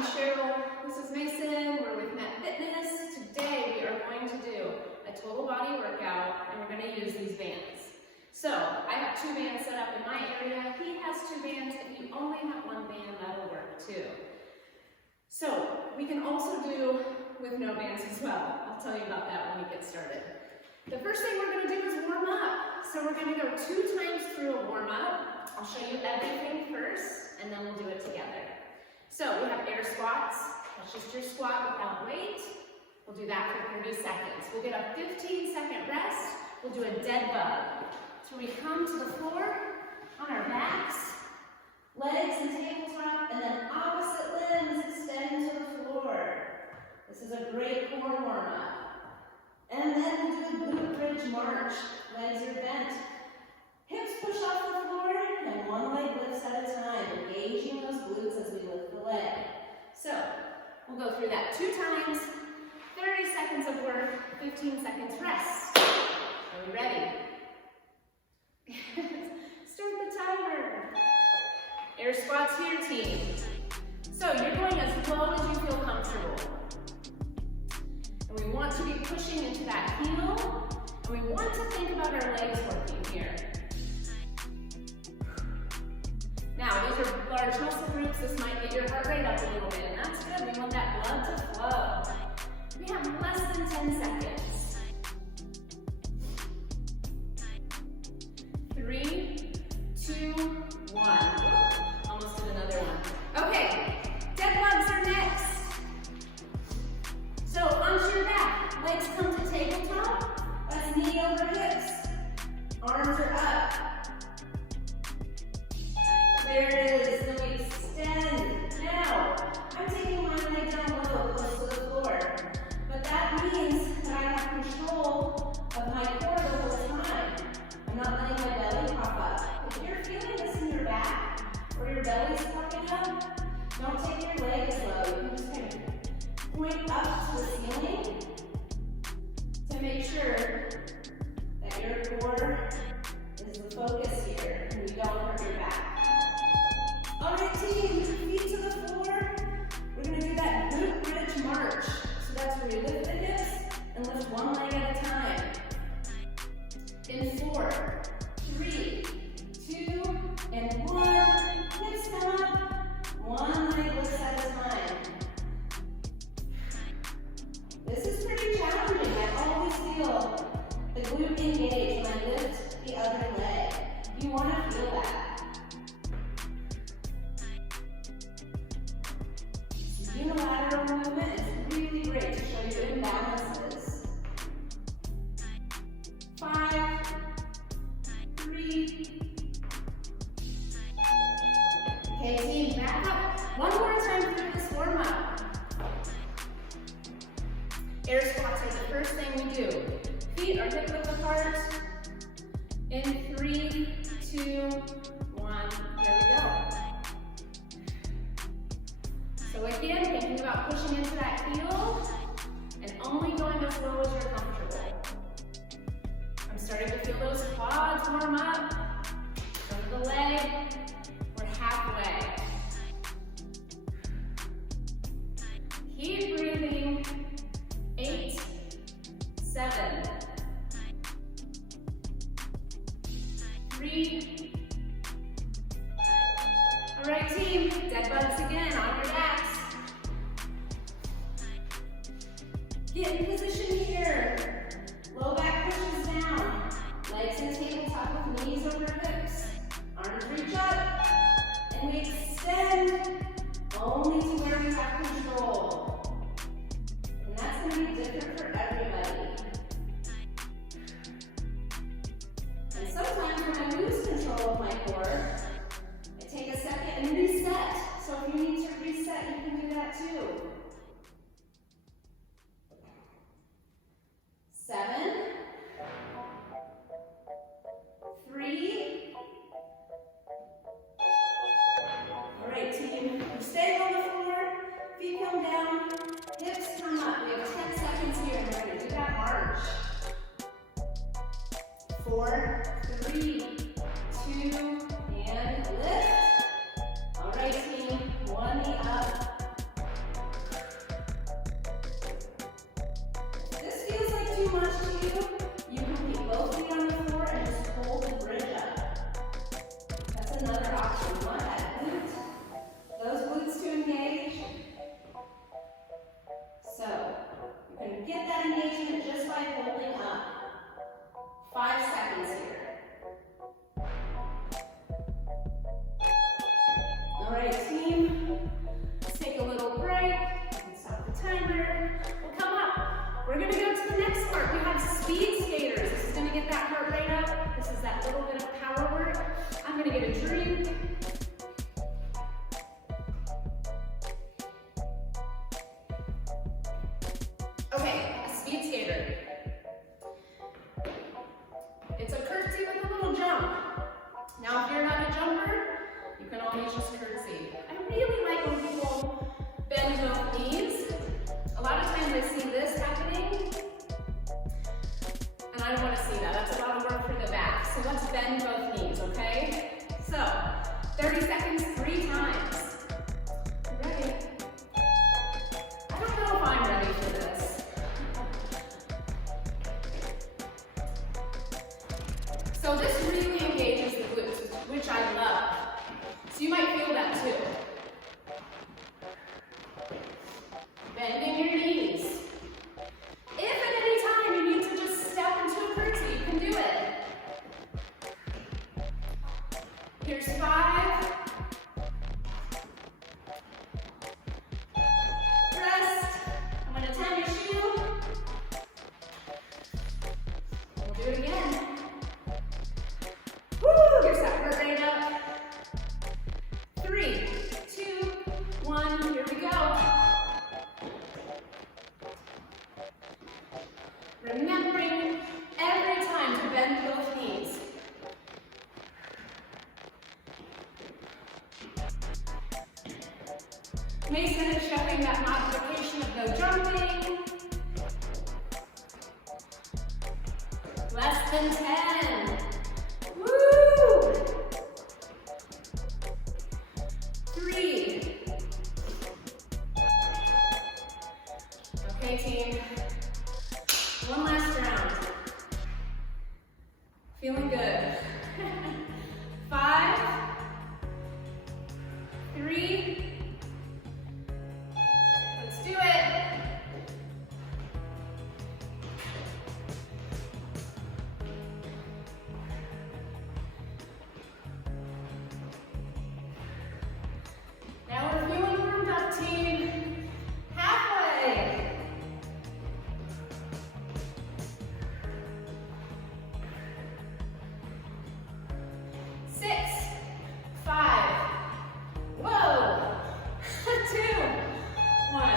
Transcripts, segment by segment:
I'm Cheryl. This is Mason. We're with Met Fitness. Today we are going to do a total body workout and we're going to use these bands. So I have 2 bands set up in my area. He has 2 bands. If you only have 1 band, that'll work too. So we can also do with no bands as well. I'll tell you about that when we get started. The first thing we're going to do is warm up. So we're going to go 2 times through a warm up. I'll show you everything first and then we'll do it together. So we have air squats. That's just your squat without weight. We'll do that for 30 seconds. We'll get a 15-second rest. We'll do a dead bug. So we come to the floor on our backs, legs and tabletop, and then opposite limbs extend to the floor. This is a great core warm-up. And then we'll do a glute bridge march. Legs are bent. Hips push off the floor, and 1 leg lifts at a time, engaging those glutes as we lift the leg. So, we'll go through that 2 times, 30 seconds of work, 15 seconds rest. Are we ready? Start the timer. Air squats here, team. So, you're going as low as you feel comfortable. And we want to be pushing into that heel, and we want to think about our legs working here. Now, those are large muscle groups. This might get your heart rate up a little bit, and that's good. We want that blood to flow. We have less than 10 seconds. 3, 2, 1. Almost did another one. Okay, dead bugs are next. So, onto your back. Legs come to tabletop. That's knee over hips. Arms are up. There it is, then we extend. Now, I'm taking my leg down low, close to the floor. But that means that I have control of my core the whole time. I'm not letting my belly pop up. If you're feeling this in your back, or your belly's popping up, don't take your leg as low. You can just kind of point up to the ceiling to make sure that your core is the focus here, and you don't hurt your back. All right, team, feet to the floor. We're going to do that glute bridge march. So that's where you lift the hips and lift 1 leg at a time. In 4, 3, 2, and 1. Hips come up. 1 leg lifts at a time. This is pretty challenging. I always feel the glute engage when I lift the other leg. You want to feel that. Unilateral movement is really great to show your imbalances. 5, 3. Okay, team, back up. 1 more time through this warm-up. Air squats are the first thing we do. Feet are hip-width apart. In 3, 2, 1. Here we go. So again, thinking about pushing into that heel and only going as low as you're comfortable. I'm starting to feel those quads warm up. Go to the leg. We're halfway. Keep breathing. 8, 7, 3. All right, team. Dead bugs again on your backs. Get in position here. Low back pushes down. Legs in tabletop with knees over hips. Arms reach up. And we Mason is showing that modification of no jumping. Less than 10. Woo! 3. Okay, team. One last round. Feeling good. 5, 3. Let's do it. Now we're feeling warmed up, team. Halfway. 6, 5. Whoa. 2, 1.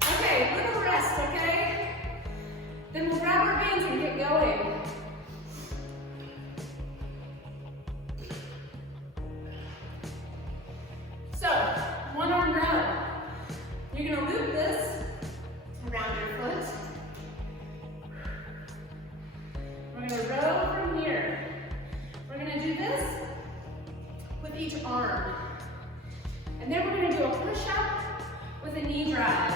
Okay, little rest, okay? Then we'll grab our bands and get going. So, one arm row. You're gonna loop this around your foot. We're gonna row from here. We're gonna do this with each arm. And then we're gonna do a push-up with a knee drive.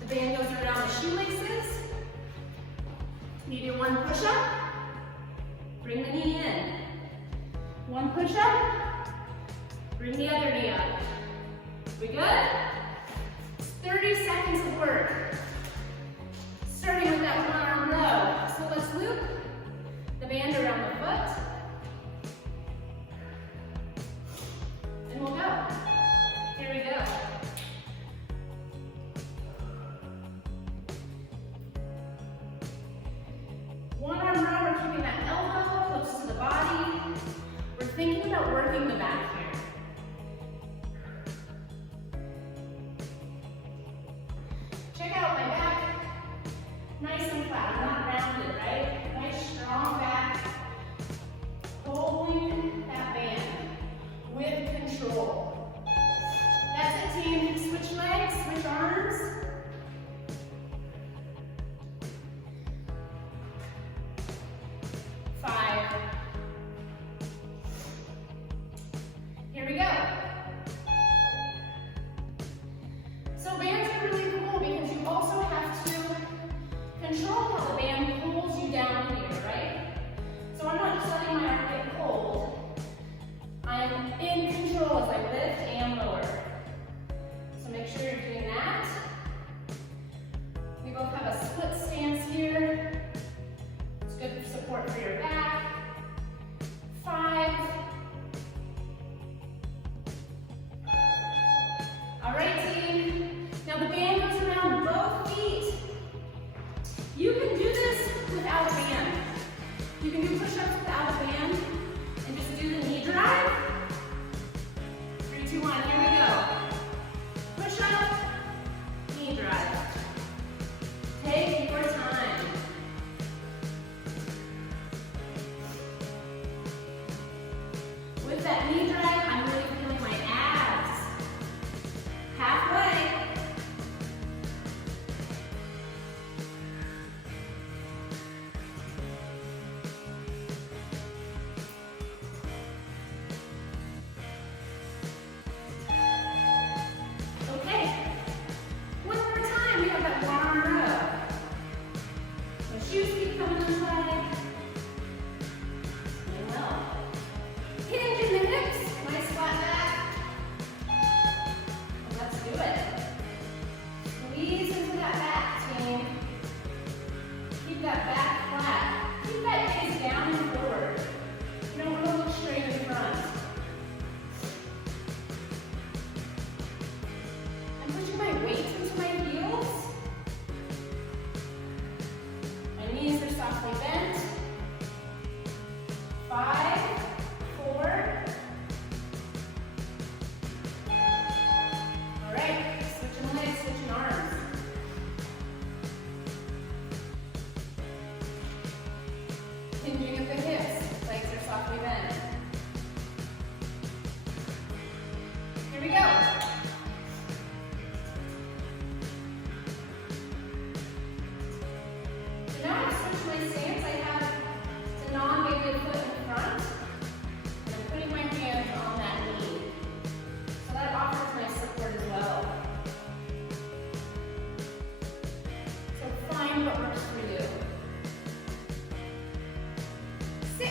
The band goes around the shoelaces. You do one push-up, bring the knee in. One push-up, bring the other knee up. We good? 30 seconds of work. Starting with that one arm row. So let's loop the band around the foot. And we'll go. Here we go. One arm row, we're keeping that elbow close to the body. We're thinking about working the back here. Check out my back. Nice and flat. I'm not rounded, right? Nice strong back. go. So now I've switched my stance. I have the non-bended foot in front. And I'm putting my hands on that knee. So that offers my support as well. So find what works for you. 6,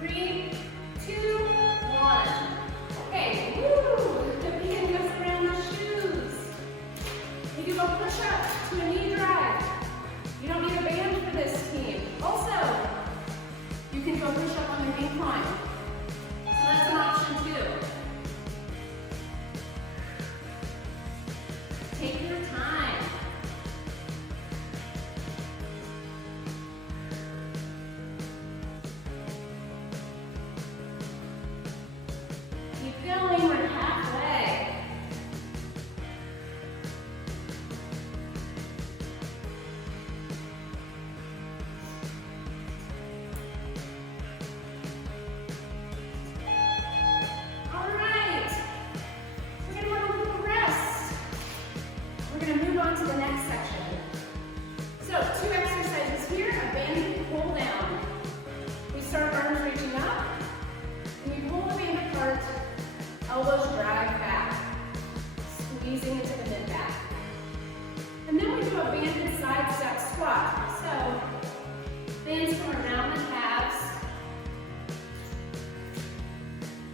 3, 2, 1. Okay, woo! The band goes around the shoes. You can go push up to a knee drive. You don't need a band for this team. Also, you can go push up on an incline. So that's an option too. Take your time. Keep going, we're halfway. All right, we're gonna have a little rest. We're gonna move on to the next section. So 2 exercises here, a band pull down. We start arms reaching up, and we pull the band apart, elbows drive back, squeezing into the mid-back. And then we do a banded side step squat. So bands come around the calves,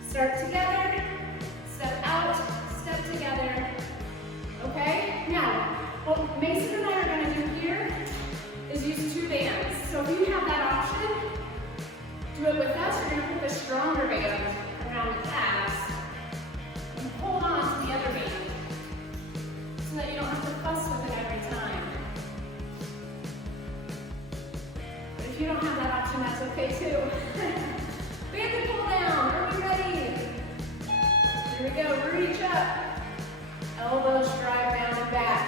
start together, step out, step together. Okay? Now, what Mason and I are going to do here is use 2 bands. So if you have that option, do it with us. You're going to put the stronger band around the calves and hold on to the other band so that you don't have to fuss with it every time. But if you don't have that option, that's okay too. Banded pull down. Are we ready? Here we go. Reach up. Elbows drive down and back.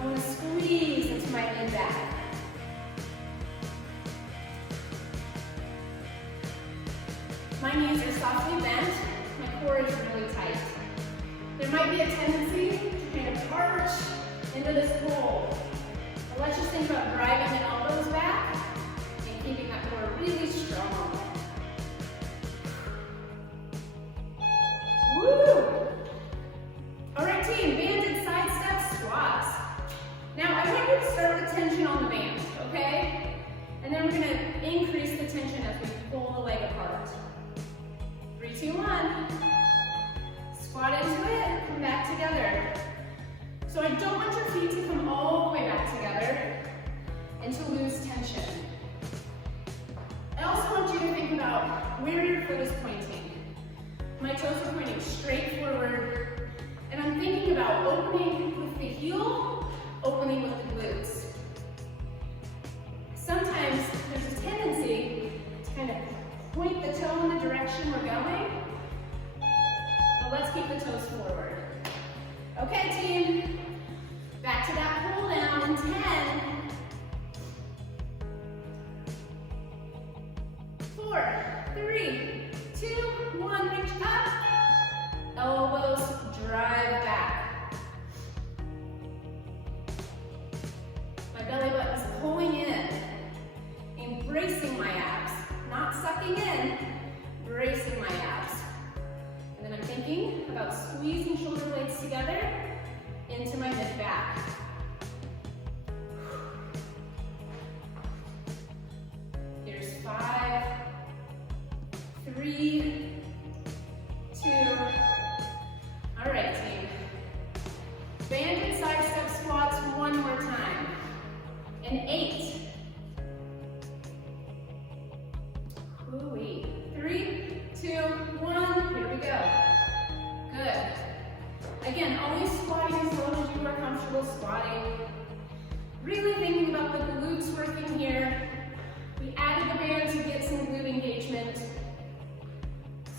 I want to squeeze into my mid-back. My knees are softly bent. My core is really tight. There might be a tendency to kind of arch into this pull. But let's just think about driving the elbows back and keeping that core really strong. Woo! All right, team, banded side step squats. Now, I want you to start with tension on the band, okay? And then we're gonna increase the tension as we pull the leg apart. 3, 2, 1. Squat into it, come back together. So I don't want your feet to come all the way back together and to lose tension. I also want you to think about where your foot is pointing. My toes are pointing straight forward, and I'm thinking about opening with the heel, opening with the glutes. Sometimes there's a tendency to kind of point the toe in the direction we're going, but let's keep the toes forward. Okay, team, back to that pull down in 10, 4, 3, 2, 1, reach up, elbows drive back. My belly button is pulling in, embracing my abs, not sucking in, bracing my abs. And then I'm thinking about squeezing shoulder blades together into my mid-back. Here's 5, 3, 2. All right, team. Banded side step squats one more time. And 8. Ooh-wee. 3, 2, 1. Here we go. Good. Again, always squatting as long as you are comfortable squatting. Really thinking about the glutes working here. We added the band to get some glute engagement.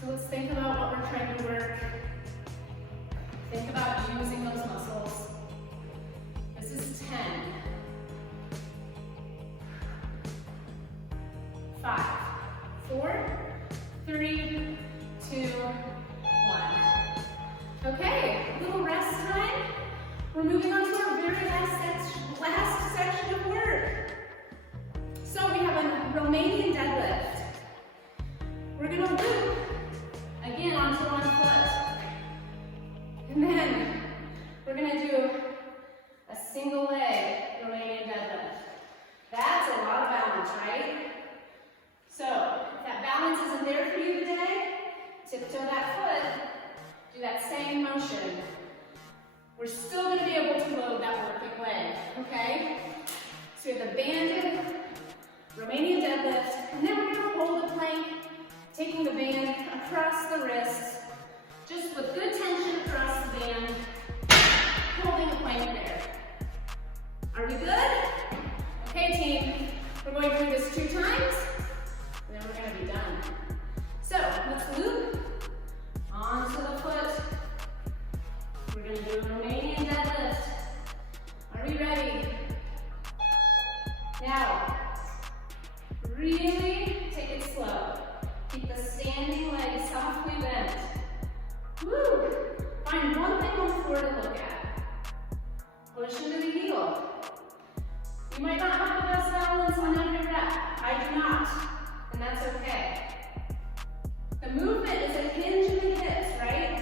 So let's think about what we're trying to work. Think about using those muscles. This is 10. 5, 4, 3, one. Okay, a little rest time. We're moving on to our very last section of work. So we have a Romanian deadlift. We're gonna loop again onto one foot. And then we're gonna do a single leg Romanian deadlift. That's a lot of balance, right? So if that balance isn't there for you today, tiptoe that foot, do that same motion. We're still going to be able to load that working leg, okay? So we have the banded Romanian deadlift, and then we're going to hold the plank, taking the band across the wrist, just with good tension across the band, holding the plank there. Are we good? Okay, team, we're going through this 2 times, and then we're going to be done. So let's loop onto the foot. We're going to do a Romanian deadlift. Are we ready? Now, really take it slow. Keep the standing leg softly bent. Woo! Find one thing on the floor to look at. Push into the heel. You might not have the best balance on every rep. I do not, and that's okay. The movement is a hinge in the hips, right?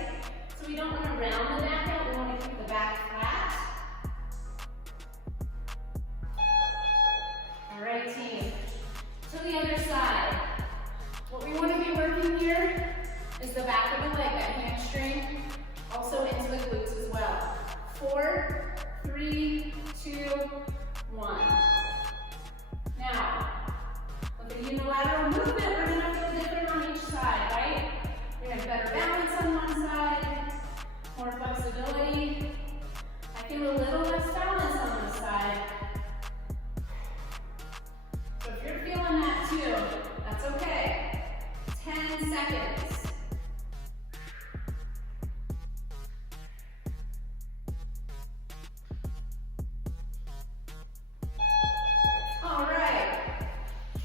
So we don't want to round the back out, we want to keep the back flat. All right, team. To the other side. What we want to be working here is the back of the leg, that hamstring, also into the glutes as well. 4, 3, 2, 1. Now, with the unilateral movement, we're going to feel different on each side, right? We're going to have better balance on one side, more flexibility. I feel a little less balance on this side. So if you're feeling that too, that's okay. 10 seconds. All right,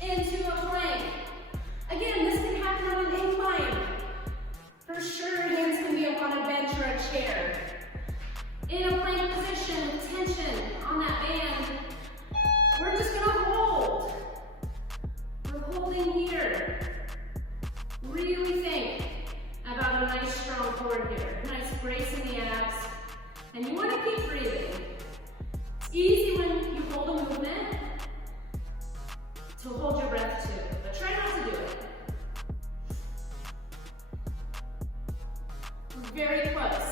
into a plank. Again, this can happen on an incline. For sure, hands can be up on a bench or a chair. In a plank position with tension on that band, we're just gonna hold. We're holding here. Really think about a nice strong core here. Nice brace in the abs. And you wanna keep breathing. It's easy when you hold a movement to hold your breath too, but try not to do it. We're very close.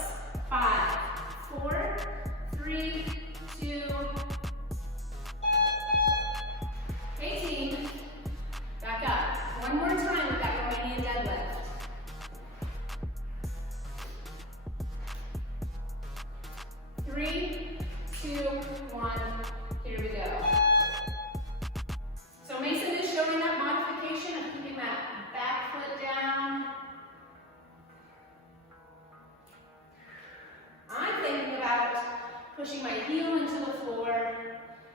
5, 4, 3, 2. Okay, team. Back up. One more time with that Romanian deadlift. Three, 2, 1. Here we go. So Mason is showing that modification of keeping that back foot down. I'm thinking about pushing my heel into the floor,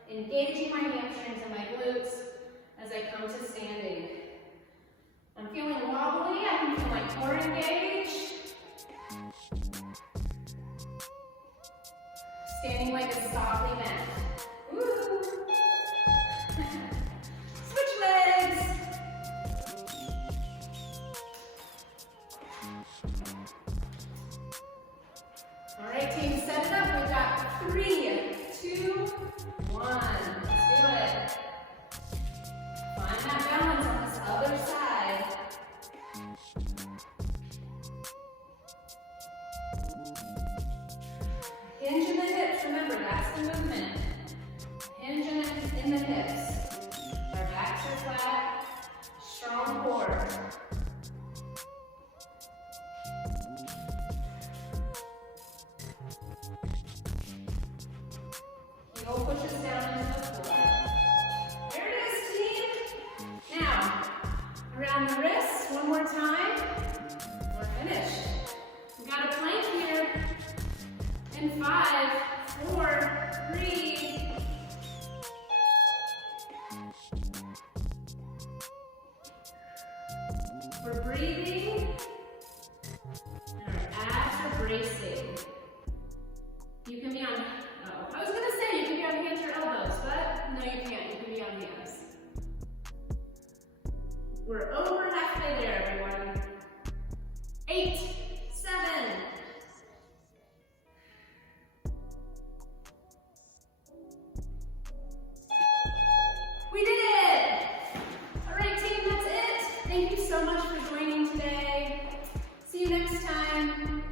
engaging my hamstrings and my glutes as I come to standing. I'm feeling wobbly, I can feel my core engaged. Standing leg is softly bent. Woo! Switch legs. All right, team, set it up. We've got 3, 2, 1. Let's do it. Find that balance on this other side. Hinge in the hips. Remember, that's the movement. Hinge in the hips. Our backs are flat. Strong core. Heel pushes down into the floor. There it is, team. Now, around the wrists, one more time. We're finished. We got a plank here. In 5, 4, 3. We're breathing. We're over halfway there, everyone. 8, 7. We did it! All right, team, that's it. Thank you so much for joining today. See you next time.